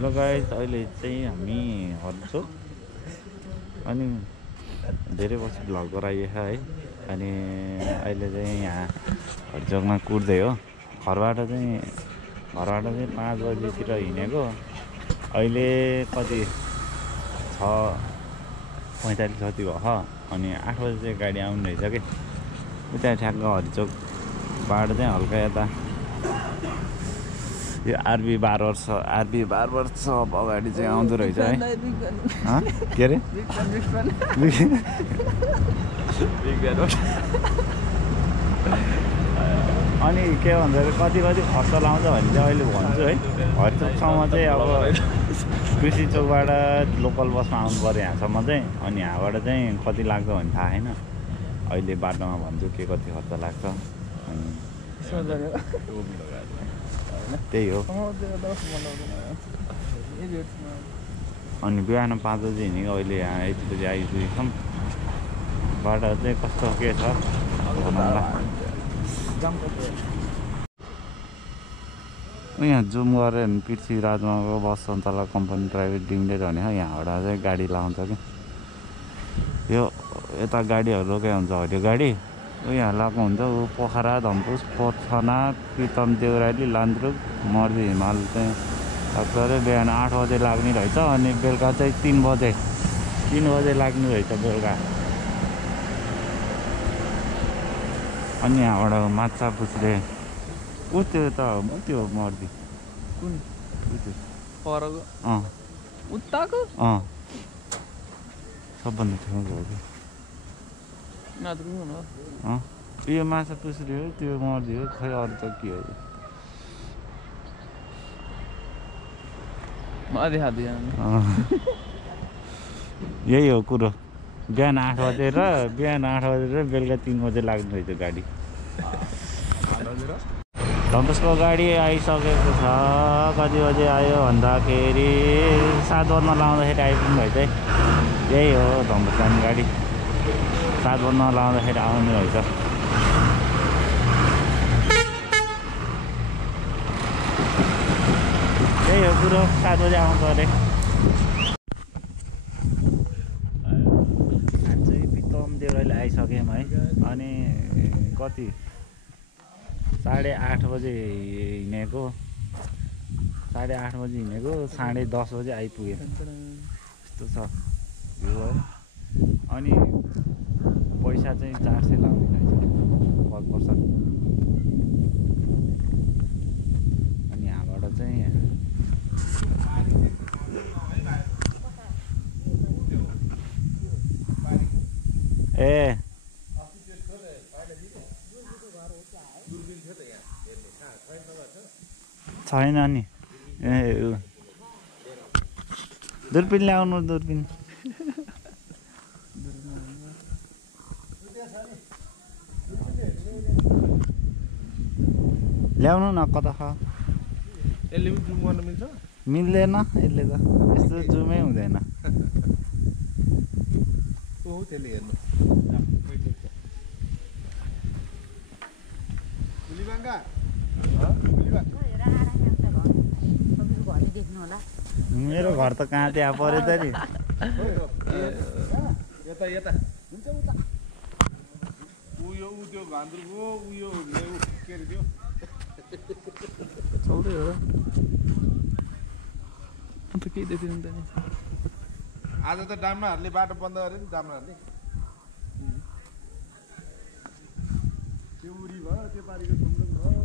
Hello guys, अहिले चाहिँ हामी हर्चोक अनि धेरै पछि भ्लग गराइएको है। अनि अहिले चाहिँ यहाँ हर्चोकमा कुर्दै हो। घरबाट चाहिँ 5 बजीतिर हिँडेको, अहिले कति 6:45 जति भयो। अनि 8 बजी चाहिँ गाडी आउने रहेछ कि उता ठ्याक्क हर्चोकबाट चाहिँ हल्का यता यो आरबी 12 वर्ष अगाडि चाहिँ आउँदो रहेछ है। के अरे अनि के भन्छ अरे कति खर्च लाउँछ भने चाहिँ अहिले भन्छु है। हर्चोकसम्म चाहिँ अब कृषि चोकबाट लोकल बसमा आउनु पऱ्यो यहाँसम्म चाहिँ। अनि यहाँबाट चाहिँ कति लाग्छ भने थाहा छैन, अहिले बाटोमा भन्छु के कति खर्च लाग्छ। अनि त्यही हो। अनि बिहान 5 बजी हिँडेको, अहिले यहाँ 8 बजी आइपुगेछौँ। बाटो चाहिँ कस्तो के छ यहाँ जुम गरेर पृथ्वीराजमा बस सञ्चालक कम्पनी प्राइभेट लिमिटेड भने यहाँबाट चाहिँ गाडी लाउँछ कि यो यता गाडीहरू रोकेको हुन्छ। अहिले गाडी यहाँ लगाएको हुन्छ। ऊ पोखरा, धम्पुस, पोथना, प्रितम, देउराली, लान्द्रुक, मर्दी, हिमाल चाहिँ लाग्छ अरे। बिहान 8 बजे लाग्ने रहेछ। अनि बेलुका चाहिँ 3 बजे लाग्ने रहेछ बेलुका। अनि यहाँबाट माछा पुछ्रे ऊ त्यो त त्यो मर्दी कुन सबभन्दा ठुलो हो कि यो माछा पुछ्रे हो, त्यो मर्दी हो। खै अरू त के हो यही हो कुरो। बिहान 8 बजे र बेलुका 3 बजे लाग्ने रहेछ गाडी। धम्पुसको गाडी आइसकेको छ। कति बजे आयो भन्दाखेरि 7 बजीमा लाउँदाखेरि आइपुग्नु भएछ है। यही हो धम्पुस जाने गाडी। 7 बजीमा लाउँदाखेरि आउने रहेछ। त्यही हो कुरो, 7 बजी आउँछ अरे। चाहिँ प्रितम देउराली आइसक्यौँ है। अनि कति 8:30 बजे हिँडेको, 10:30 बजी हिँडेको 10:30 बजी आइपुगेँ। यस्तो छ यो है। अनि पैसा चाहिँ 400 लाउने रहेछ पर पर्सन। अनि यहाँबाट चाहिँ ए छैन नि। ए दुर्पिन ल्याउनु, दुर्पिन ल्याउनु न। कता छ यसले पनि जुम गर्न मिल्छ? मिल्दैन यसले त, यस्तो जुमै हुँदैन। ओहो त्यसले हेर्नु मेरो घर त कहाँ त्यहाँ पऱ्यो त नि। यता यता हुन्छ उता उयो त्यो भान्द्रुको उयो के अरे त्यो चल्दै हो र। अन्त केही देख्दैन त नि। आज त डाम्नाहरूले बाटो बन्द गरे नि। डाम्नाहरूले त्यो उरी भयो, त्यो पारिको ढुङ्गो भयो।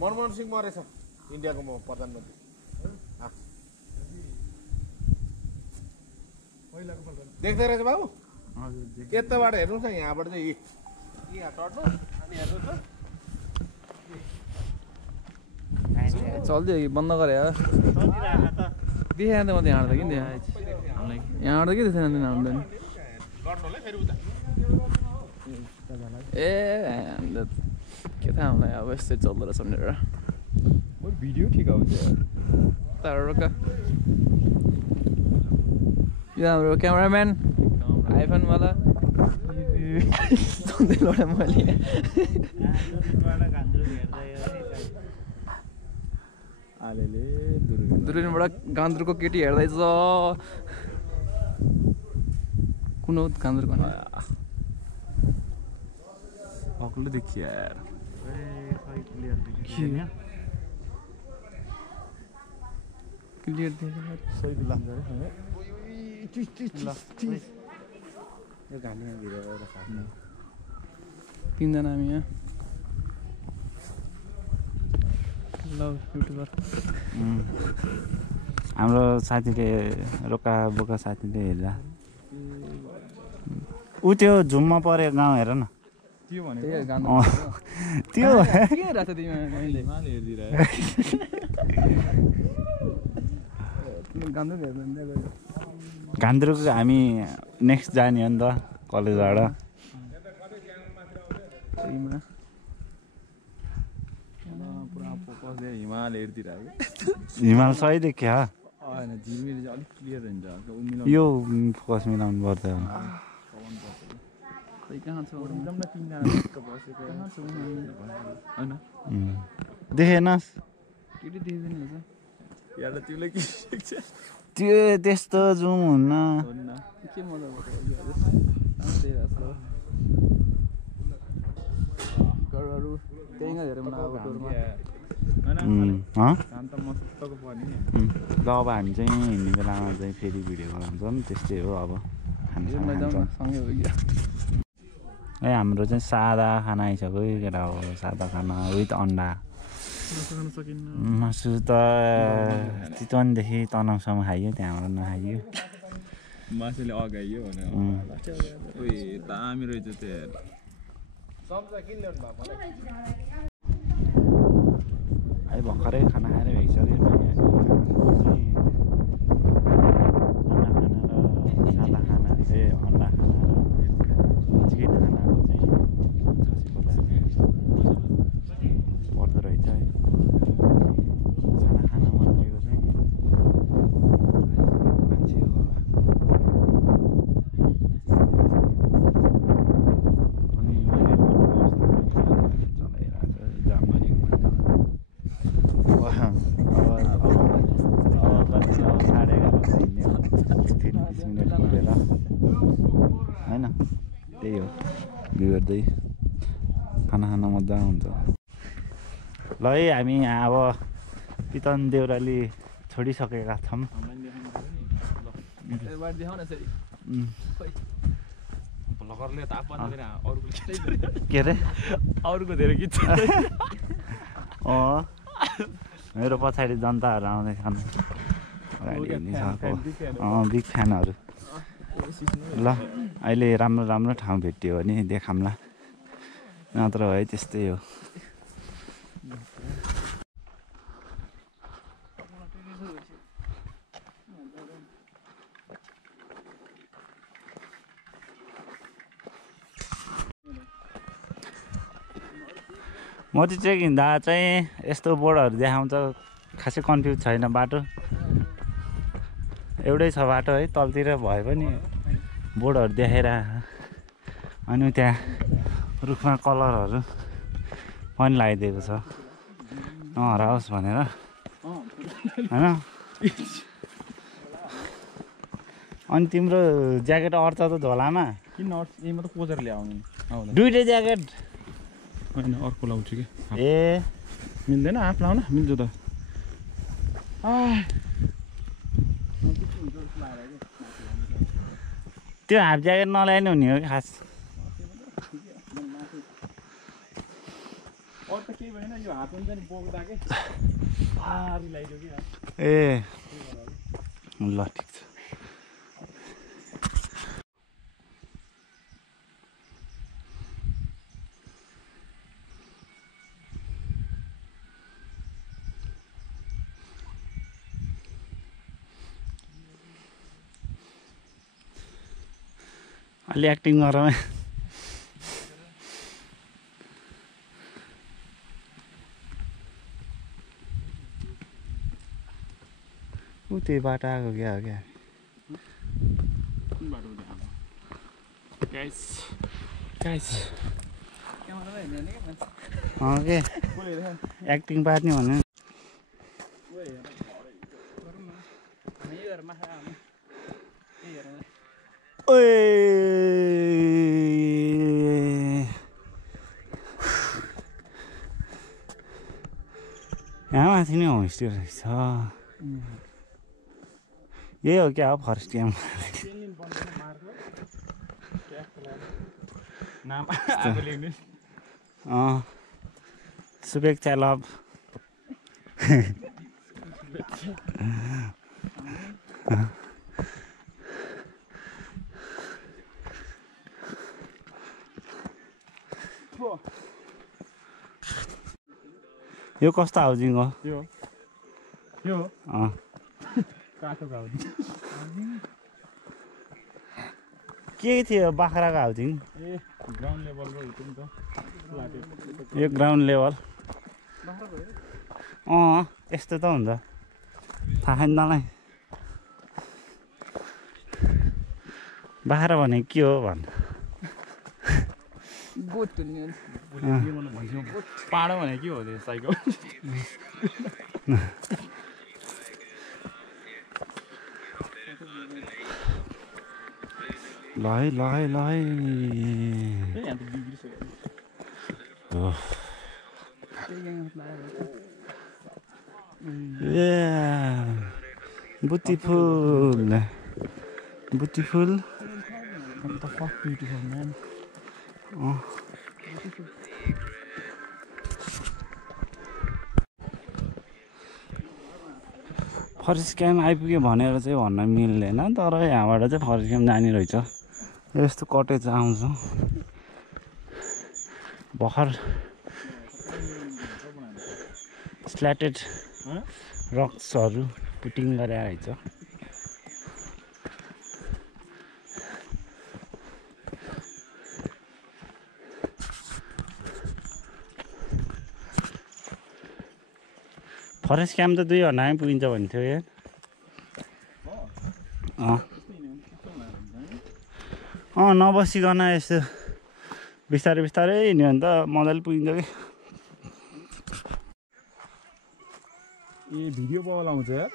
मनमोहन सिंह मरेछ, इन्डियाको प्रधानमन्त्री। देख्दै रहेछ बाबु? यताबाट हेर्नुहोस् न, यहाँबाट चाहिँ यहाँ चढ्नु अनि हेर्नुहोस् न। चल्दियो कि बन्द गरे देखाएन त म यहाँबाट किन यहाँबाट के देखाएन आउँदैन ए के थाहा हामीलाई अब यस्तै चल्दो रहेछ भनेर। भिडियो ठिक आउँछ तारका यो हाम्रो क्यामेराम्यान आइफोन वाला सन्देलबाट मैले दुर्बिनबाट गान्द्रुकको केटी हेर्दैछ कुन हो गान्द्रुक अग्लो देखियो यार क्लियर तीनजना हामी यहाँ ल युट्युबर हाम्रो साथीले रोका बोका साथीले हेर्दा ऊ त्यो झुममा परेको गाउँ हेर न त्यो भने त्यो के रहेछ तिमी मैले गान्द्रुक हेर्नु गान्द्रुक हामी नेक्स्ट जाने हो नि त कलेजबाट पुरा फोकस दिएर हिमाल हेर्तिर हिमाल सही देखियो होइन झिलमिल चाहिँ अलिक क्लियर हुन्छ यो फोकस मिलाउनु पर्दैन खै कहाँ छ होइन देखेनस् केटी देख्दैन हेर्छ तिमीले के देख्छ त्यो त्यस्तो जुम हुन्न के मजा घरहरू त्यही हेरौँ न अब टुरमा ल अब हामी चाहिँ हिँड्ने बेलामा चाहिँ फेरि भिडियो बनाउँछौँ त्यस्तै हो अब सँगै हो ए हाम्रो चाहिँ सादा खाना आइसक्यो केटा हो सादा खाना विथ अन्डा मासु त चितवनदेखि तनहुँसम्म खाइयो त्यहाँबाट नखाइयो मासुले अगाइयो भने दामी रहेछ त्यो अहिले भर्खरै खाना खाएर भइसक्यो अन्डा खाना र सादा खाना ए अन्डा खाना र चिकन खानाको चाहिँ 650 पर्दो रहेछ है सादा खाना मन लागेको चाहिँ मान्छे होला अनि मैले चलाइरहेको छ जाम भनेको होइन त्यही हो भ्यू हेर्दै खाना खान मजा हुन्छ ल है हामी अब पितन देउराली छोडिसकेका छौँ के अरे अरूको धेरै गीत मेरो पछाडि जनताहरू आउँदै छन् बिग फ्यानहरू ल अहिले राम्रो राम्रो ठाउँ भेट्यो भने देखाउँला नत्र है त्यस्तै हो मोती चेक हिँड्दा चाहिँ यस्तो बोर्डहरू देखाउँछ खासै कन्फ्युज छैन बाटो एउटै छ बाटो है तलतिर भए पनि बोर्डहरू देखाएर अनि त्यहाँ रुखमा कलरहरू पनि लगाइदिएको छ नहराओस् भनेर होइन अनि तिम्रो ज्याकेट अट्छ त झोलामा किन यही मात्र कोजेर ल्याउनु दुईटै ज्याकेट होइन अर्को लाउँछु कि ए मिल्दैन हाफ लाउन मिल्छ त त्यो हाफ ज्याकेट नल्याए नि हुने हो कि खास अरू त केही भएन यो हात हुन्छ नि बोक्दा के रिलाइदियो कि ए ल ठिक छ अलि एक्टिङ गरौँ है ऊ त्यही बाटो आएको क्या हो क्या गाइस गाइस क्यामेरामा हेर्ने नि के मान्छे के बोले हेर एक्टिङ पार्ने भने ओए हेर गरौँ न हामी यो हेर माछा हामी यही हेर ओए यहाँ माथि नै होमस्टे रहेछ यही हो क्या हो फरेस्ट क्याम्प नाम आफू लेख्ने शुभेच्छा लभ यो कस्तो हाउजिङ हो यो अँ काठोको हाउजिङ के थियो बाख्राको हाउजिङ ए ग्राउन्ड लेभलको हुन्छ नि त यो ग्राउन्ड लेभल यस्तो त हुन्छ थाहा छैन तँलाई बाख्रा भनेको के हो भन् गोठ तुल्ने पाडो भने के हो त्यो साइकल ल है Beautiful. Beautiful. What the fuck beautiful man. Forest camp आइपुग्यो भनेर चाहिँ भन्न मिल्दैन तर यहाँबाट चाहिँ फरेस्ट क्याम्प जाने रहेछ यस्तो कटेज आउँछ भर्खर स्ल्याटेड रक्सहरू पुटिङ गरेर रहेछ फरेस्ट क्याम्प त 2 घन्टामै पुगिन्छ भन्थ्यो यार नबसिकन यस्तो बिस्तारै बिस्तारै हिँड्यो भने त मजाले पुगिन्छ कि ए भिडियो बल आउँछ यार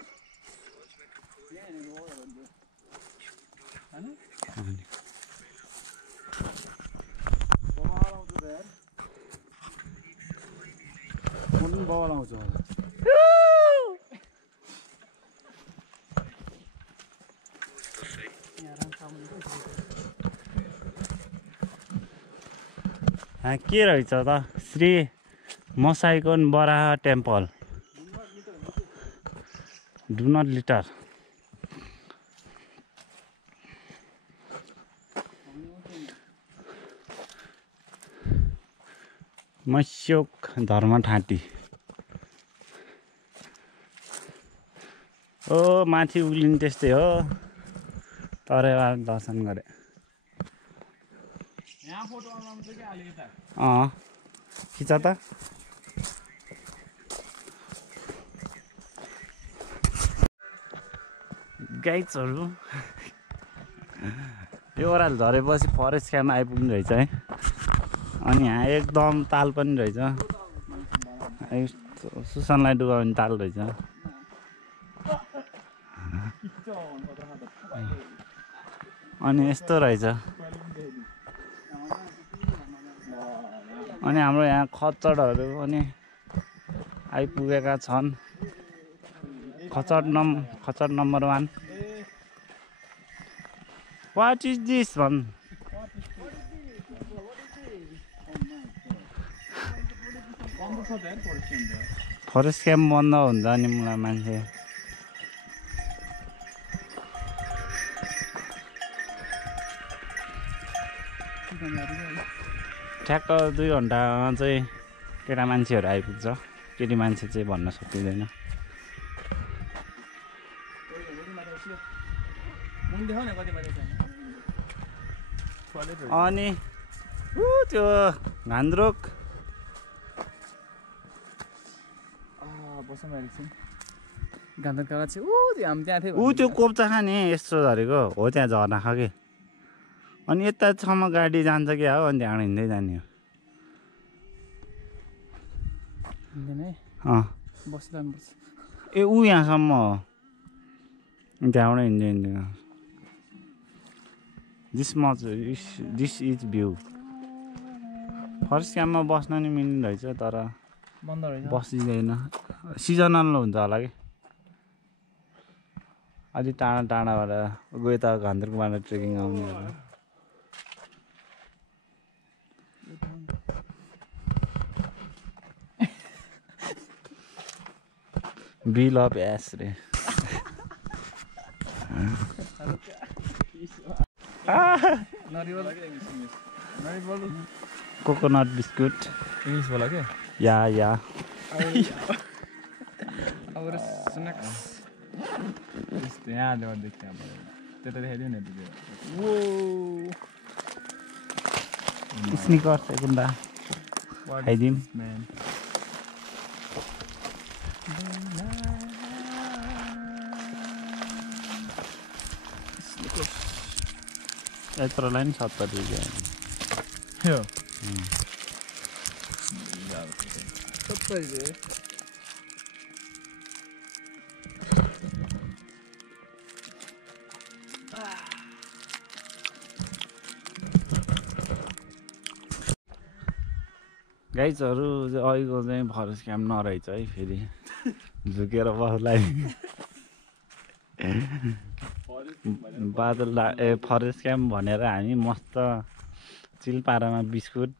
बल आउँछ के रहेछ त श्री मसाइकोन बराह टेम्पल डु नट लिटर मस्योक धर्म ठाँटी ओ माथि उक्लिनु त्यस्तै हो तर दर्शन गरे यहाँ फोटो आउँछ के अलि यता खिच त गाइड्सहरू यो ओह्रालो झरेपछि फरेस्ट क्याम्प आइपुग्नु रहेछ है अनि यहाँ एकदम ताल पनि रहेछ सुसनलाई डुबाउने ताल रहेछ अनि यस्तो रहेछ अनि हाम्रो यहाँ खच्चडहरू पनि आइपुगेका छन् खच्चड नम्बर 1 वाट इज दिस भन् फरेस्ट क्याम्प बन्द हुन्छ नि मलाई मान्छे ठ्याक्क 2 घन्टामा चाहिँ केटा मान्छेहरू आइपुग्छ केटी मान्छे चाहिँ भन्न सकिँदैन अनि त्यो घान्द्रोक त्यो त्यो कोप्चा खाने यस्तो झरेको हो त्यहाँ झर्ना ख कि अनि यतासम्म गाडी जान्छ क्या हो अनि त्यहाँबाट हिँड्दै जाने हो बसिरहनुपर्छ ए ऊ यहाँसम्म हो त्यहाँबाट हिँड्दै हिँड्दैन दिस इज भ्यू फरेस्ट क्याम्पमा बस्न नि मिल्ने रहेछ तर बन्द रहेछ बसिँदैन सिजनल हुन्छ होला कि अलि टाढा टाढाबाट गयो त घन्द्रुकबाट ट्रेकिङ आउनेहरू बिल अफ एस रे कोकोनट बिस्कुट इंग्लिश बोला क्या या और स्नैक्स यहाँ देवर देखते हैं तेरे हेडी नहीं तुझे वो स्निकर्स एकुन्दा खाइदिउँ मैन यत्रोलाई नि 70 रुपियाँ यो सबै जे गाइजहरू अहिलेको चाहिँ फरेस्ट क्याम्प नरहेछ है फेरि झुकेर बस्लाई बादल फरेस्ट क्याम्प भनेर हामी मस्त चिलपारामा बिस्कुट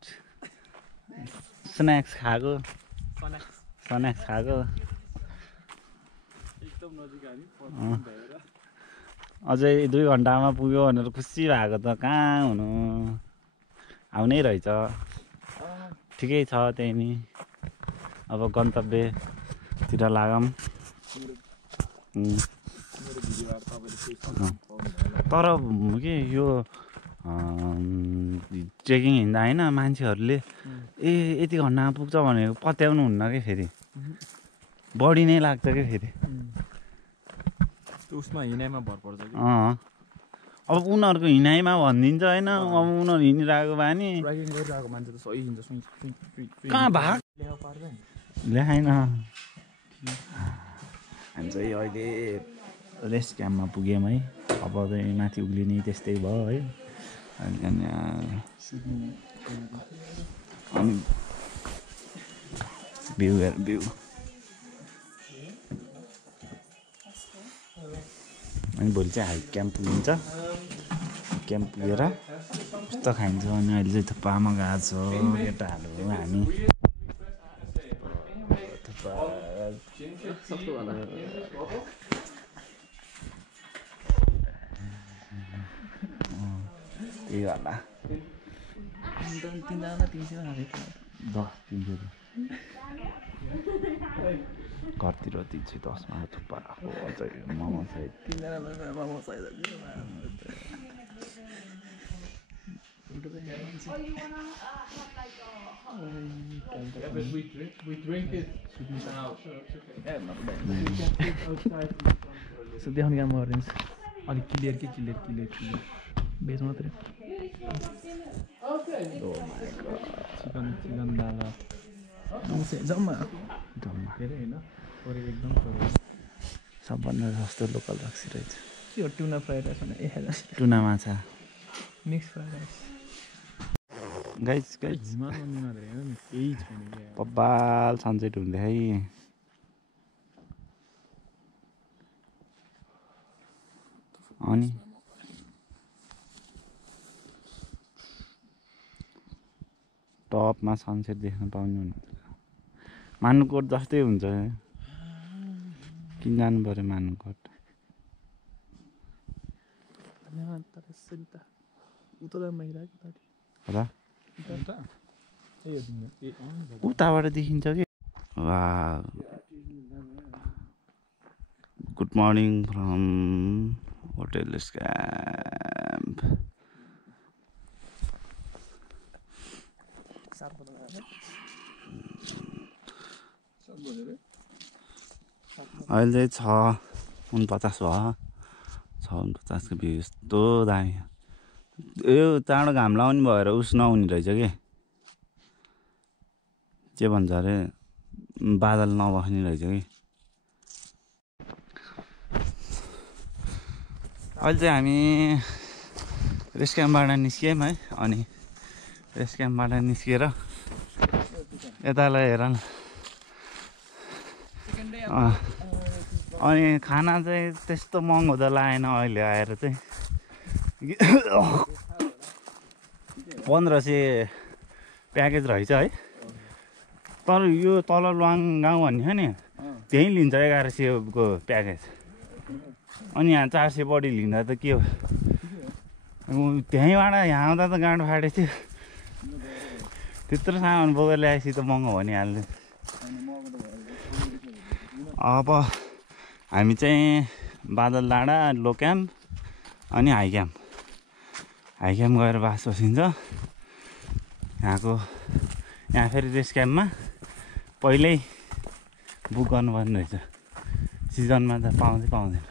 स्न्याक्स खाएको अझै 2 घन्टामा पुग्यो भनेर खुसी भएको त कहाँ हुनु आउनै रहेछ ठिकै छ त्यही नि अब गन्तव्यतिर लागौँ तर के यो ट्रेकिङ हिँड्दा होइन मान्छेहरूले यति घन्टामा पुग्छ भनेको पत्याउनु हुन्न कि फेरि बढी नै लाग्छ कि फेरि उसमा हिँडाइमा भर पर्छ कि अब उनीहरूको हिँडाइमा भनिदिन्छ होइन अब उनीहरू हिँडिरहेको भए नि ट्रेकिङ गरिरहेको मान्छे त सही हिँड्छ कहाँ भाग ल्याएन हामी चाहिँ अहिले रेस्ट क्याम्पमा पुग्यौँ है अब चाहिँ माथि उक्लिने त्यस्तै भयो है अनि भ्यू अनि भोलि चाहिँ हाइक क्याम्प पुगिन्छ क्याम्प पुगेर पुस्तक खाइन्छ अनि अहिले चाहिँ थुप्पामा गएको छ केटाहरू हामी त्यही होला 10 घरतिर 310 मा थुप्पा अझै मोमो सहित देखाउने काम गरिदिन्छ अलिक क्लियर बेस मात्रै चिकन दाल जम्मा धेरै होइन एकदम सबभन्दा सस्तो लोकल रक्सी रहेछ यो ट्युना फ्राइड राइस भने टुना माछा मिक्स फ्राइड राइस गाइज केही छैन बब्बाल सनसेट हुँदै है अनि टपमा सनसेट देख्न पाउने हुन्छ मानुकोट जस्तै हुन्छ किन जानु पर्यो मानुकोट उताबाट देखिन्छ कि good morning from hotel camp अहिले चाहिँ 6:49 भयो 6:49 को भ्यू यस्तो दामी यो चाँडो घाम लाउने भएर उस नहुने रहेछ के भन्छ अरे बादल नबस्ने रहेछ कि अहिले चाहिँ हामी रेस्ट क्याम्पबाट निस्क्यौँ है अनि रेस्ट क्याम्पबाट निस्किएर यतालाई हेर न अनि खाना चाहिँ त्यस्तो महँगो त लागेन अहिले आएर चाहिँ 1500 प्याकेज रहेछ है तर यो तल लुवाङ गाउँ भन्ने छ नि त्यहीँ लिन्छ 1100 को प्याकेज अनि यहाँ 400 बढी लिँदा त के हो त्यहीँबाट यहाँ आउँदा त गाँड फाटेको थियो त्यत्रो सामान बोकेर ल्याएपछि त महँगो भनिहाल्ने अब हामी चाहिँ बादल डाँडा लो क्याम्प अनि हाई क्याम्प गएर बास बसिन्छ यहाँ फेरि रेस्ट क्याम्पमा पहिल्यै बुक गर्नुपर्ने रहेछ सिजनमा त पाउँदैन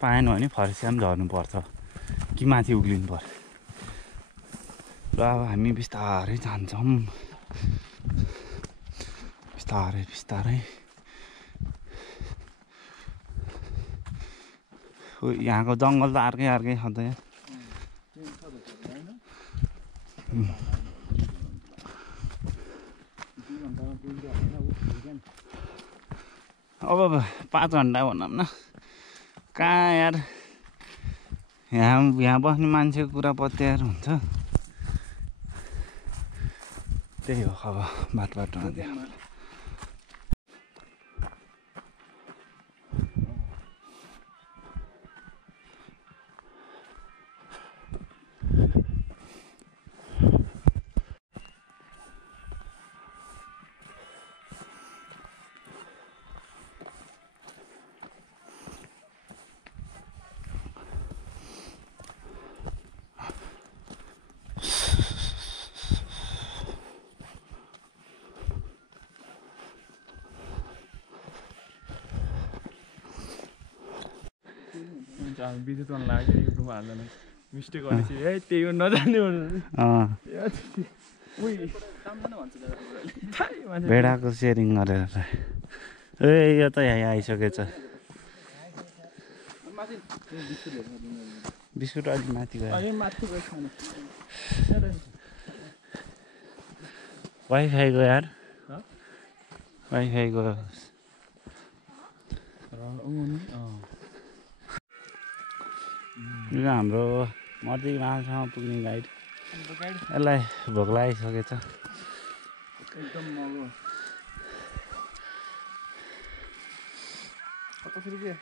पाएन भने फर्सी पनि झर्नुपर्छ कि माथि उक्लिनु पर्छ र अब हामी बिस्तारै जान्छौँ बिस्तारै यहाँको जङ्गल त अर्कै छ त यहाँ अब 5 घन्टा भनौँ न कहाँ यार यहाँ बस्ने मान्छेको कुरा पत्याएर हुन्छ त्यही हो अब बाटोमा त्यहाँ विद्युत लाग्यो युट्युबमा हाल्दैन मिस्टेक गरेपछि त्यही हो नजाने भेडाको सेयरिङ गरेर यो त यहाँ आइसकेछ बिस्कुट अलिक माथि गयो वाइफाई गयो यार वाइफाई गयो यो हाम्रो मर्दी मालसँग पुग्ने गाइड यसलाई भोक लागिसकेछ एकदम महँगो 50 रुपियाँ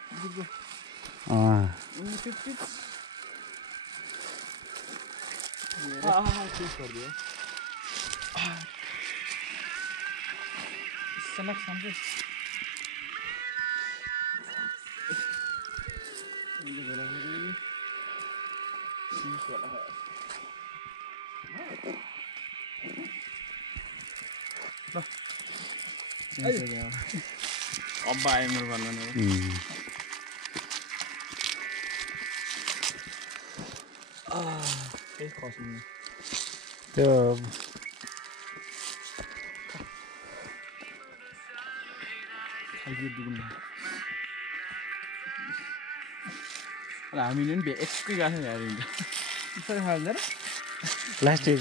अब आयो मेरो भन्नु त्यो हामीले पनि एककै गएको छ यार प्लास्टिक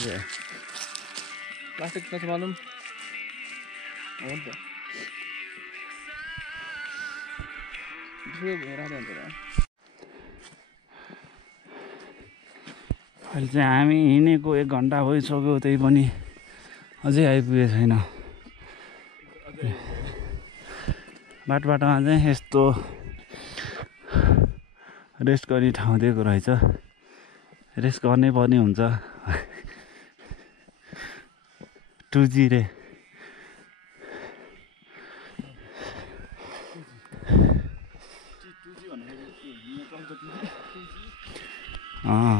त मालुम हो नि त अहिले चाहिँ हामी हिँडेको 1 घन्टा भइसक्यो त्यही पनि अझै आइपुगेको छैन बाटोमा चाहिँ यस्तो रेस्ट गर्ने ठाउँ दिएको रहेछ रेस्ट गर्नै पर्ने हुन्छ 2G रे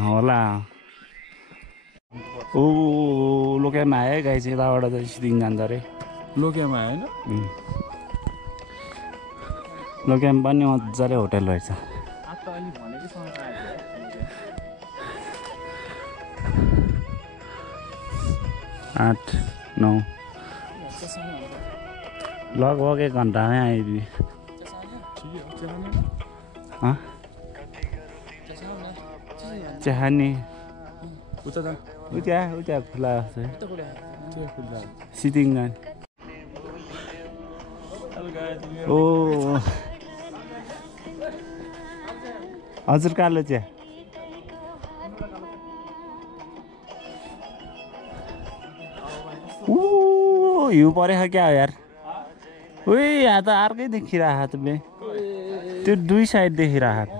होला लोकेमा आयो गाई चाहिँ यताबाट चाहिँ सिदिङ जान्छ अरे लोकेमा होइन लोकेमा पनि मजाले होटेल रहेछ 8 9 लगभग 1 घन्टामै आइदिए चाहने उता खुला सिटिङ जाने ओ हजुर कालो चिया हिउँ परेको क्या हो यार उही यहाँ त अर्कै देखिरहेको त बे त्यो दुई साइड देखिरहेको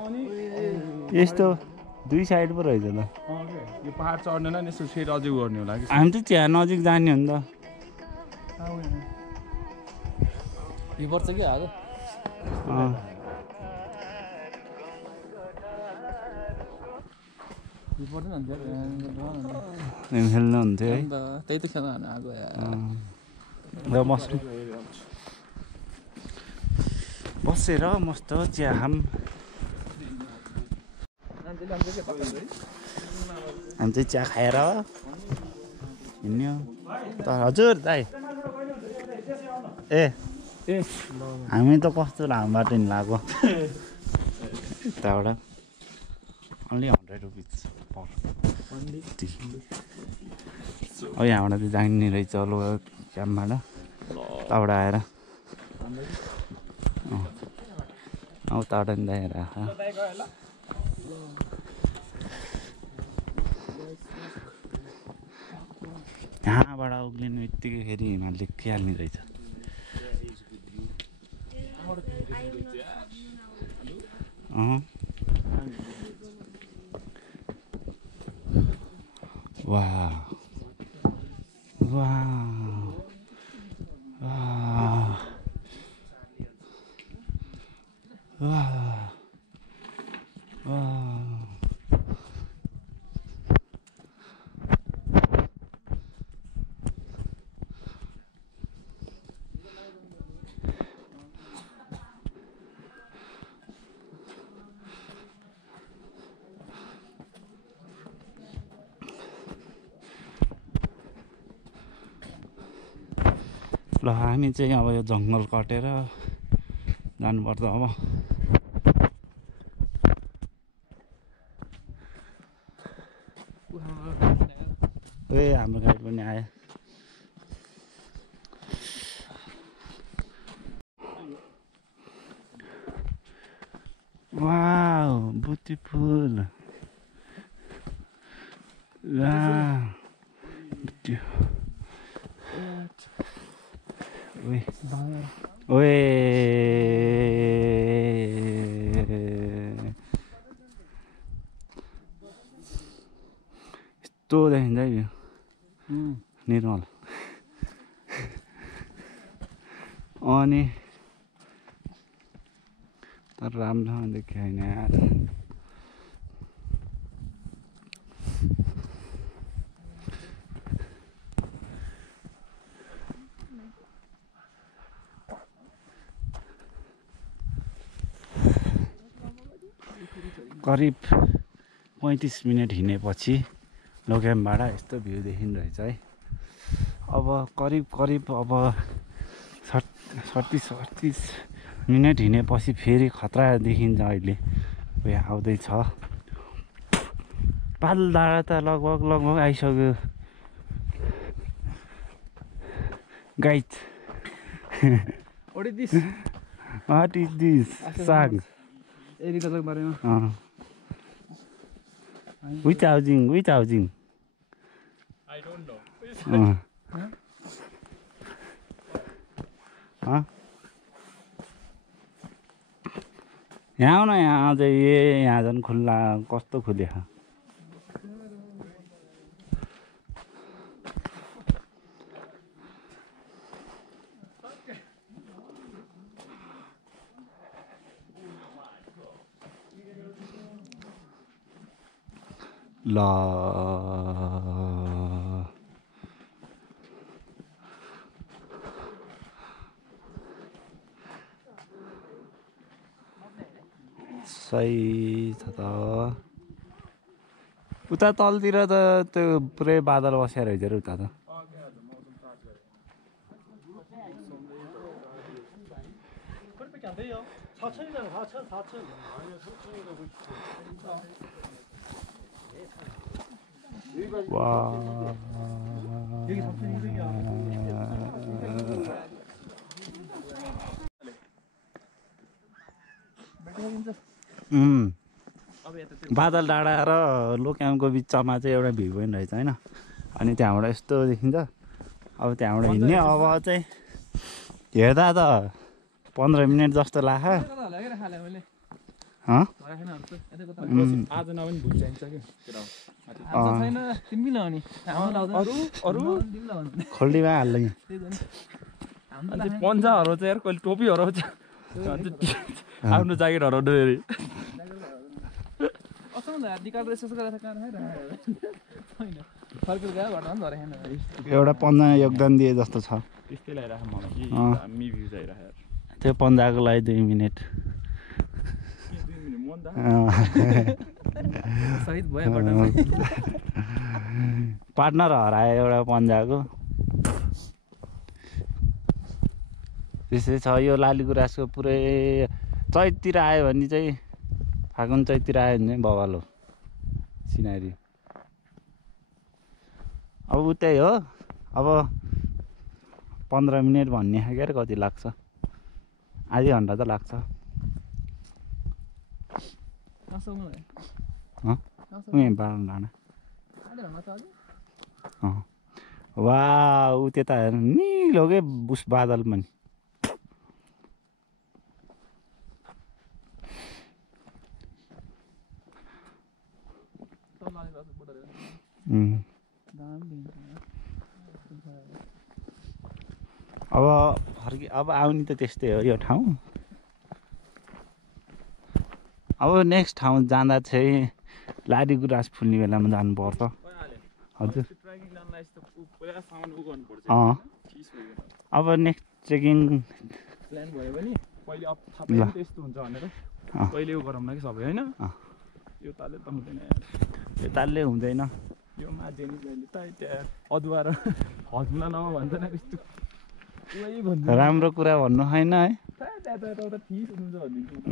यस्तो दुई साइड पो रहेछ त यो पहाड चढ्दैन नि यसो फेरि अझै गर्ने होला कि हामी त चिया नजिक जाने हो नि त यो पर्छ कि हाल खेल्नु हुन्थ्यो है त्यही त खेल्न आएको बसेर मस्त चिया खाम हामी चाहिँ चिया खाएर हिँड्यो हजुर दाइ ए हामी त कस्तो लामो बाटो नि लाग्यो यताबाट ओन्ली 100 रुपिस पर यहाँबाट चाहिँ जाने रहेछ लो क्याम्पबाट उताबाट आएर उताबाट नि दाइएर यहाँबाट उक्लिने बित्तिकै फेरि हिमाल देखिहाल्ने रहेछ Wow. Wow. Wow. Wow. Wow. ल हामी चाहिँ अब यो जङ्गल कटेर जानुपर्छ अब ए हाम्रो गाडी पनि आयो वाउ ब्युटिफुल ओए यस्तो देखिन्छ है यो निर्मल अनि तर राम्रोसँग देखियो होइन यार करिब 35 मिनट हिँडेपछि लोक्यामबाट यस्तो भ्यू देखिरहेछ है अब करिब अब 38 मिनट हिँडेपछि फेरि खतरा देखिन्छ अहिले उयो आउँदैछ पालडाँडा त लगभग आइसक्यो गाइड What is this? साग एग्रिकल्चरको बारेमा Which housing? I don't know. यहाँ आउन यहाँ चाहिँ यहाँ झन् खुल्ला कस्तो खुल्यो ल सही छ त उता तलतिर त त्यो पुरै बादल बसेर रहेछ र उता त 그렇게밖에 안 돼요. 4천이잖아. 4천, 4천. 아니요, 3천이라고 있어. 와. 여기 3,200이야. बादल डाँडा र लोक्यामको बिचमा चाहिँ एउटा भ्यू पोइन्ट रहेछ होइन अनि त्यहाँबाट यस्तो देखिन्छ अब त्यहाँबाट हिँड्ने अब चाहिँ हेर्दा त 15 मिनट जस्तो लाग्छ आज नभए भुल चाहिन्छ कि छैन तिमी लाउने खोल्टीमा हाल्छ यहाँ पन्जाहरू चाहिँ यार कहिले टोपी हराउँछ आफ्नो ज्याकेट हराउँदै अरे एउटा पन्जा योगदान दिए जस्तो छ त्यस्तै लगाइराख मलाई कि दामी भ्यू चाहिरहेको यार त्यो पन्जाको लागि 2 मिनट सहित भयो पार्टनर हरायो एउटा पन्जाको त्यस्तै छ यो लालीगुराँसको पुरै चैततिर आयो भने चाहिँ फागुन चैततिर आयो भने चाहिँ बवाल हो सिनारी अब उतै हो अब 15 मिनट भन्ने क्या कति लाग्छ आधी घन्टा त लाग्छ बाह्र डाँडा वा ऊ त्यता हेर्नु निलो के बुस बादल पनि अब फर्की अब आउने त त्यस्तै हो यो ठाउँ अब नेक्स्ट ठाउँ जाँदा चाहिँ लालीगुराँस फुल्ने बेलामा जानुपर्छ हजुर अब नेक्स्ट ट्रेकिङ प्लान भयो भने पहिले अब थाहा त्यस्तो हुन्छ भनेर पहिले उ गरौँ न कि सबै होइन यो तालले त हुँदैन यो तालले हुँदैन यो माझेनी जहिले त त्यहाँ अदुवा र हजमुला नभए भन्छन् यस्तो राम्रो कुरा भन्नु होइन है त्यहाँ ठिक हुनुहुन्छ भनिदिन्छु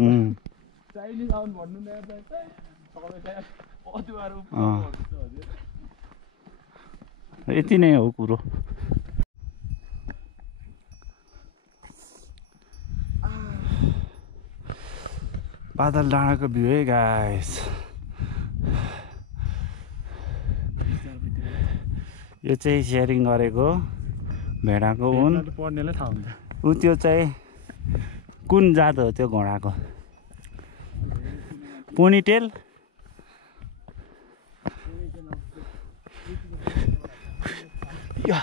चाइनिज आउनु भन्नु न अदुवा र यति नै हो कुरो बादल डाँडाको भ्यू है गाइस यो चाहिँ सेयरिङ गरेको भेडाको हुन् पढ्नेलाई थाहा हुन्छ ऊ त्यो चाहिँ कुन जात हो त्यो घोडाको पोनीटेल या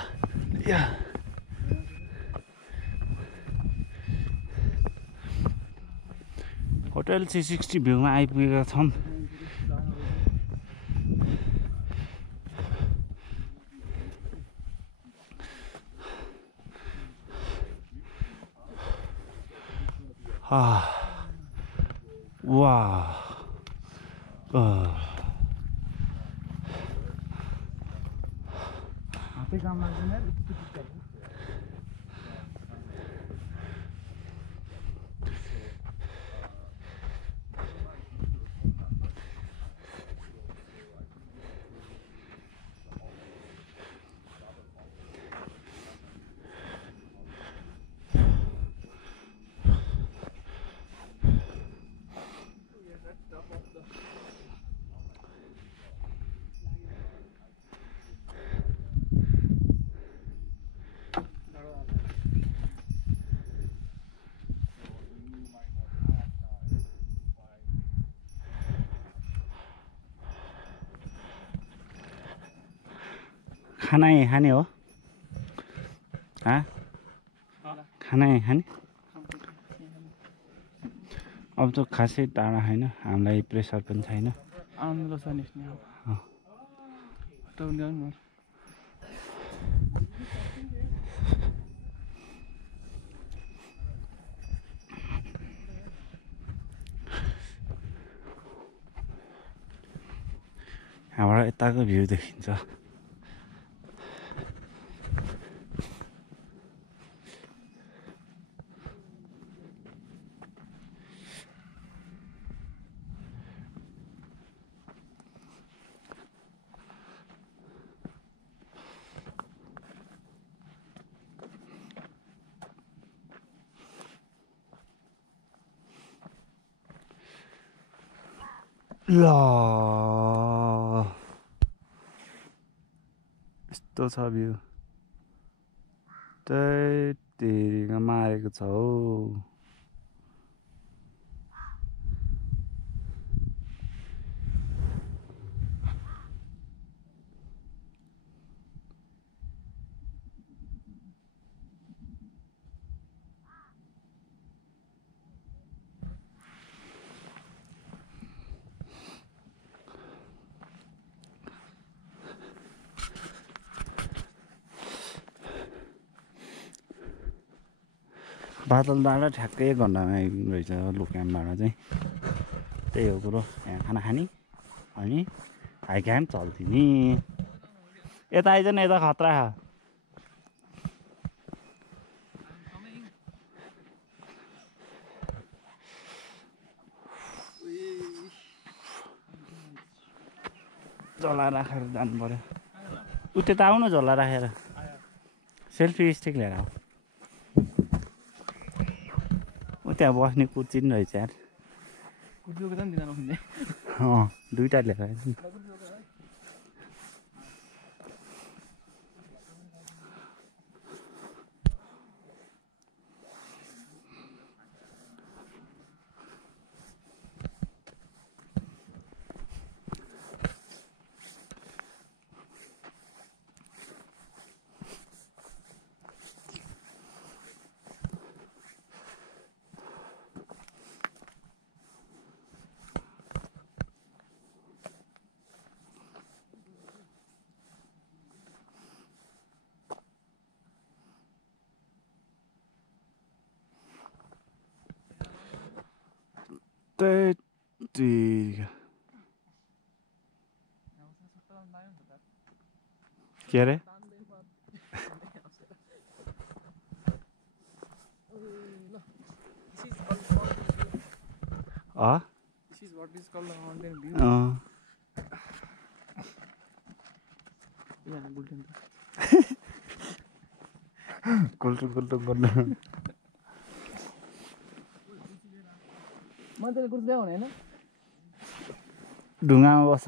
होटल 360 भ्यूमा आइपुगेका छौँ वाह हातै काम लाग्दैन खाना यही खाने हो खाना यही खाने अब त खासै टाढा होइन हामीलाई प्रेसर पनि छैन यहाँबाट यताको भ्यू देखिन्छ ल यस्तो छ भ्यू त्यही मारेको छ हौ बादल डाँडा ठ्याक्कै 1 घन्टामा आइपुग्नु रहेछ लुक्यामबाट चाहिँ त्यही हो कुरो यहाँ खाना खाने अनि हाई क्याम्प चल्थ्यो नि यता आइज न यता खतरा झोला राखेर जानु पर्यो उ त्यता आउनु झोला राखेर सेल्फी स्टिक लिएर आऊ उ त्यहाँ बस्ने कुर्सी नि रहेछ यार दुईटा लिएर आएछ के अरे गुल्टुक गुल्टुक गर्नु मान्छेले कुर्सी ल्याउने हैन ढुङ्गामा बस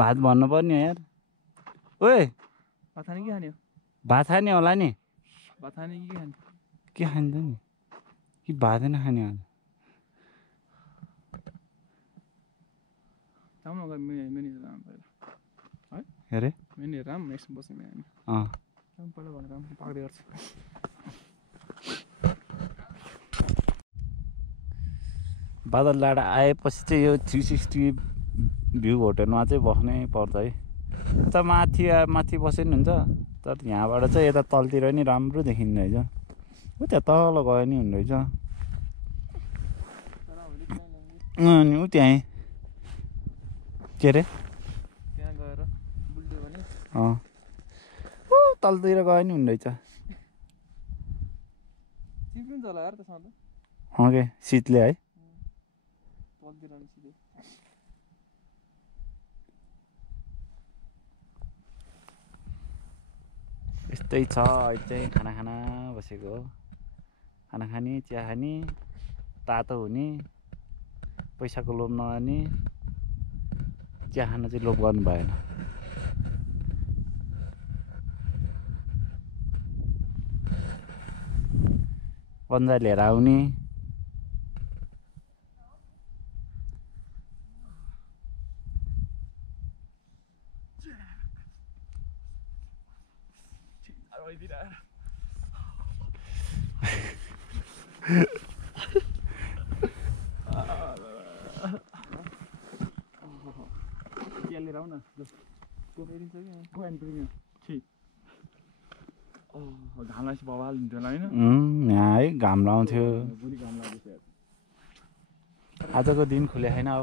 भात भन्नु पर्ने हो यार ओए भात खाने के खाने भात खाने होला नि भात खाने के खाने के खान्छ नि कि भातै नखाने होला जाउँ न मेनु राम पहिला है के अरे मेनु राम एकछिन बस्ने हामी जाउँ पहिला भनेर पाक्दै गर्छ बादल डाँडा आएपछि चाहिँ यो 360 भ्यू होटलमा चाहिँ बस्नै पर्छ है यता माथि बसे नि हुन्छ तर यहाँबाट चाहिँ यता तलतिर नि राम्रो देखिँदो रहेछ उ त्यहाँ तल गयो नि हुने रहेछ अनि उ त्यहीँ के अरे त्यहाँ गएर बुल्ट्यो भने ऊ तलतिर गयो नि हुने रहेछ चिप्लिन्छ होला यार त्यसमा त के शीतले है यस्तै छ अहिले चाहिँ खाना खाना बसेको हो खाना खाने चिया खाने तातो हुने पैसाको लोभ नगर्ने चिया खान चाहिँ लोभ गर्नु भएन पन्जा लिएर आउने लिएर आऊ न घाम लाग्छ बवाल हुन्थ्यो होला होइन यहाँ है घाम लाउँथ्यो भोलि घाम लाग्दैछ आजको दिन खुले छैन अब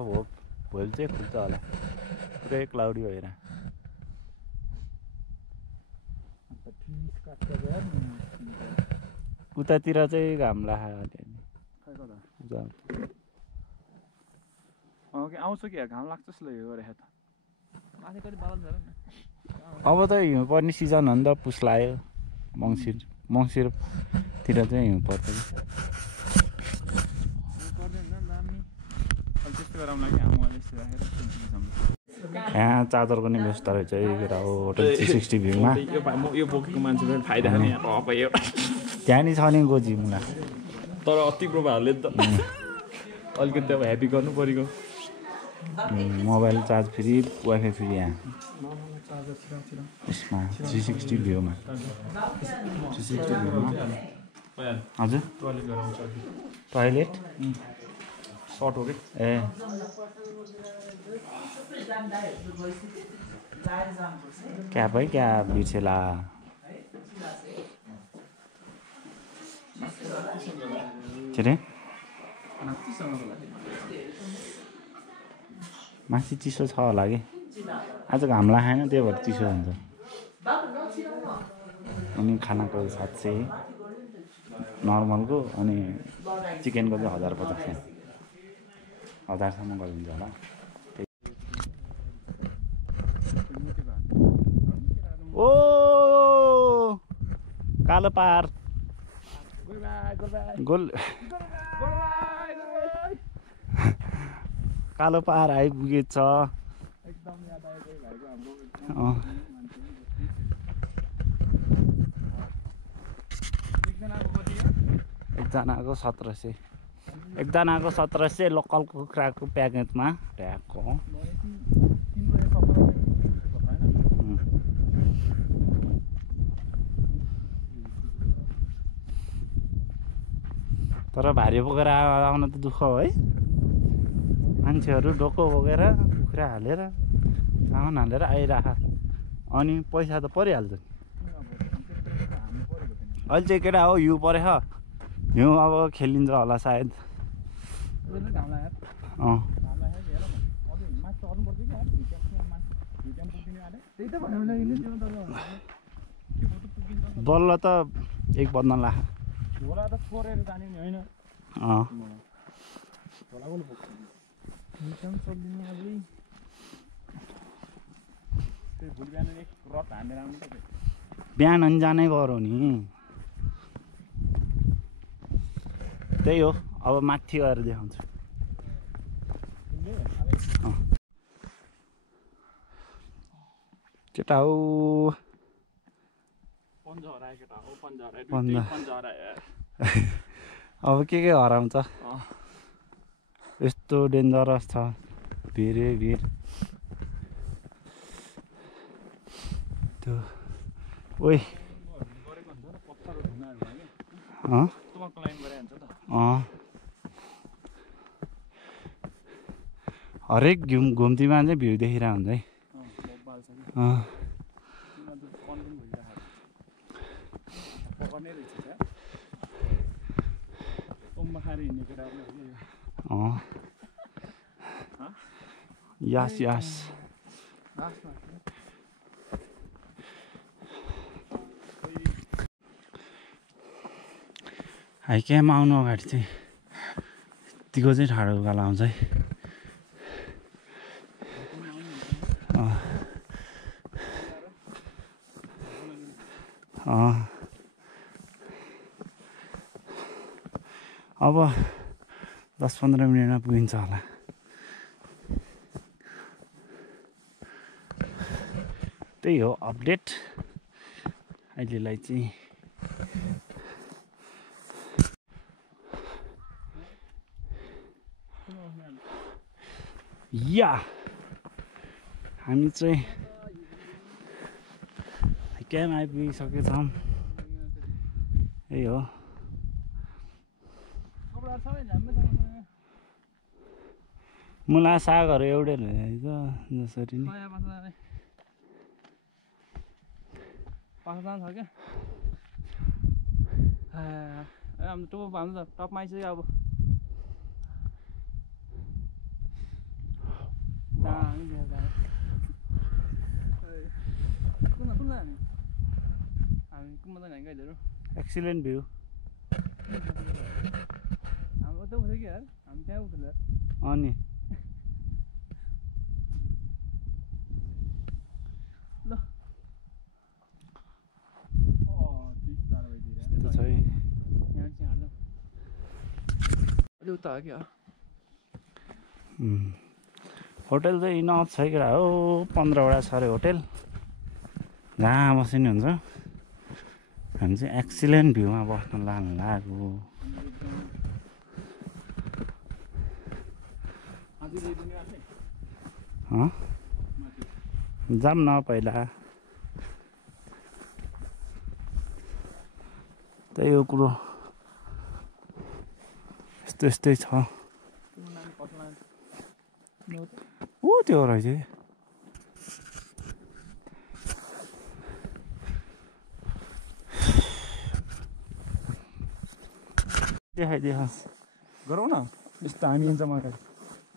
भोलि चाहिँ खुल्छ होला पुरै क्लाउडी भएर उतातिर चाहिँ घाम लाग्यो आउँछ कि घाम लाग्छ जस्तो लाग्यो गरेर त माथि कति बादल छ नि अब त हिउँ पर्ने सिजन हो नि त पुस लाग्यो मङ्सिरतिर चाहिँ हिउँ पर्छ कि यहाँ चार्जरको नि व्यवस्था रहेछ यो कुरा हो होटल 360 भ्यूमा यो बोकेको मान्छे पनि फाइदा खाने भयो त्यहाँ नि छ नि गोजी मुला तर अति प्रभावले त अलिकति अब ह्याप्पी गर्नु परेको mobile charge free wifi free यहाँ यसमा 360 भ्यूमा 360 भ्यूमा हजुर टोयलेट सर्ट हो कि ए क्या भाइ क्या बिर्सेला के अरे माथि चिसो छ होला कि आज घाम लागेन त्यही भएर चिसो हुन्छ अनि खानाको 700 नर्मलको अनि चिकनको चाहिँ 1050 1000सम्म गरिदिन्छ होला ओ कालो पार गोल कालो पार आइपुगेछ एकदम याद आयो भाइको हाम्रो एकजनाको 1700 एकजनाको 1700 लोकल कुखुराको प्याकेजमा ट्याकको तर भारी बोकेर आउन त दुःख हो है मान्छेहरू डोको बोकेर कुखुरा हालेर सामान हालेर आइराख अनि पैसा त परिहाल्छ नि अहिले चाहिँ केटा हो हिउँ परेछ हिउँ अब खेलिन्छ होला सायद बल्ल त एक बद्न ला झोला त छोडेर जाने नि होइन झोला पनि बोक्छ मिटम चल्दिनु अलि त्यो भोलि बिहान एक रथ हानेर आउनु त बिहान अनि जानै गरौँ नि त्यही हो अब माथि गएर देखाउँछु केटा हो अब के हराउँछ यस्तो डेन्जरस छ भिरै भिड त्यो ओइ हरेक घुम्तीमा चाहिँ भ्यू देखिरहेको हुन्छ है यस यस हाइक्यामा आउनु अगाडि चाहिँ यतिको चाहिँ ठाडो उकालो आउँछ है अब 10-15 मिनटमा पुगिन्छ होला त्यही हो अपडेट अहिलेलाई चाहिँ या हामी चाहिँ क्याम्प आइपुगिसकेछौँ यही हो मुला सागहरू एउटै रहेछ जसरी नि पाँच छ क्या हाम्रो टप हाम्रो त टपमा आइसक्यो अब एक्सिलेन्ट भ्यू हाम्रो त उठ्यो कि यार हामी त्यहाँ उठ्यो अनि ल यस्तो छ है यहाँ चाहिँ हाल्दा अलि उता हो क्या होटल चाहिँ इनफ छ क्या हो 15वटा छ अरे होटल जहाँ बस्नु हुन्छ हामी चाहिँ एक्सिलेन्ट भ्यूमा बस्न लाग्यो जाम न पहिला त्यही हो कुरो यस्तै छ ओ त्यो रहेछ देखा गरौँ न यस्तो हामी हिँड्छ मलाई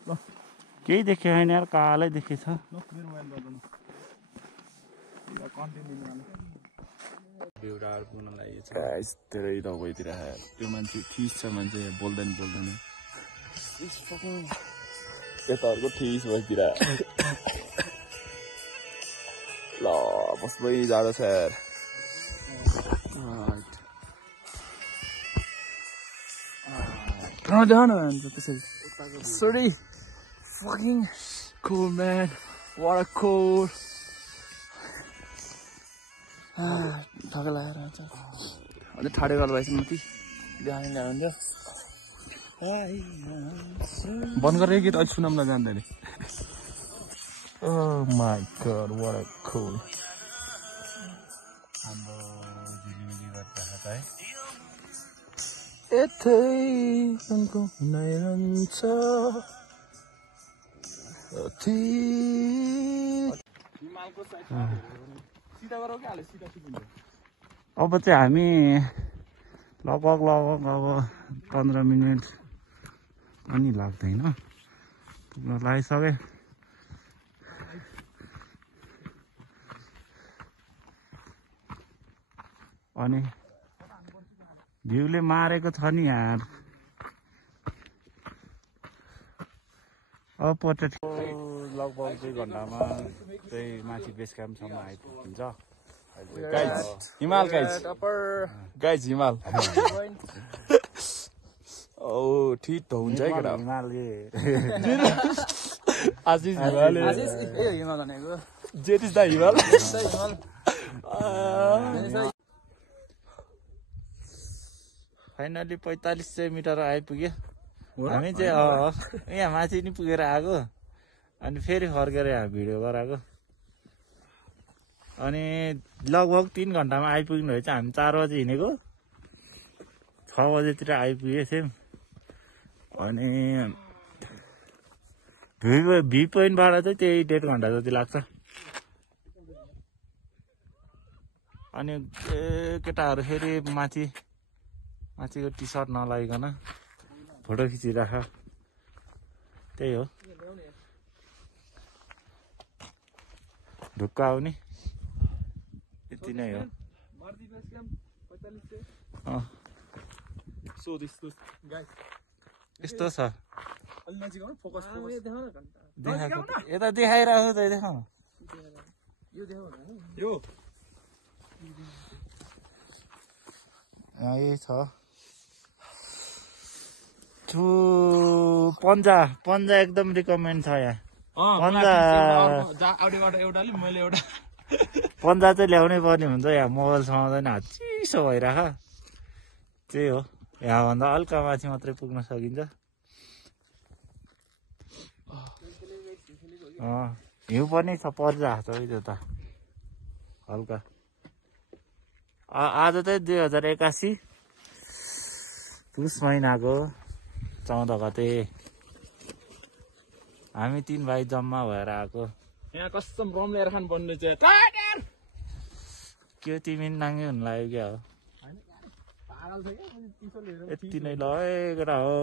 ल केही देखेको छैन यार कालै देखेछ मेरो मोबाइल गर्दैन धेरै दबाईतिर त्यो मान्छे ठिस छ मान्छे बोल्दैन यताहरूको ठिस भइतिर ल बस्दै जाँदैछ यार देखा न त्यसरी sorry fucking cool man what a cool ठग लगाएर आउँछ अझै ठाडे गर्दा भएछ माथि बिहान ल्याउँछ बन्द गरेर गीत अहिले सुनाउन जान्दैन oh my god what a cool हाम्रो झिलिमिली गरिरहेको छ है यतै सँगको नै रहन्छ हिमालको साइड सिधा गरौ कि हाले सिधा सिधा अब चाहिँ हामी लगभग अब 15 मिनट पनि लाग्दैन पुग्न लागिसके अनि भ्यूले मारेको छ नि यार अब पोर्ट्रेट लगभग 2 घन्टामा चाहिँ माथि बेस क्याम्पसम्म आइपुग्छ हिमाल गाइज हिमाल ओ ठिक त हुन्छ है केटा हिमालले आशिष हिमाल हिमाल भनेको जेटिस दा हिमाल फाइनली 4500 मिटर आइपुग्यो हामी चाहिँ यहाँ माथि नि पुगेर आएको अनि फेरि फर्केर यहाँ भिडियो गराएको अनि लगभग 3 घन्टामा आइपुग्नु भएछ हामी 4 बजे हिँडेको 6 बजेतिर आइपुगेको थियौँ अनि भ्यू पोइन्टबाट चाहिँ त्यही 1.5 घन्टा जति लाग्छ अनि केटाहरू फेरि माथिको टी सर्ट नलाइकन फोटो खिचिराख त्यही हो ढुक्क आउने यति नै हो यस्तो छ यता देखाइरहेको त देखाउनु यही छ पन्जा एकदम रिकमेन्ड छ यहाँ पन्जा चाहिँ ल्याउनै पर्ने हुन्छ यहाँ मोबाइल समाउँदैन चिसो भइराख त्यही हो यहाँभन्दा हल्का माथि मात्रै पुग्न सकिन्छ हिउँ पनि छ परिरहेको छ त्यो त हल्का आज चाहिँ 2081 पुस महिनाको 14 गते हामी 3 भाइ जम्मा भएर आएको यहाँ कसम रम लिएर खान बन्ने चाहिँ के तिमी नाङ्गे हुन लाग्यो क्या हो यति नै ल केटा हो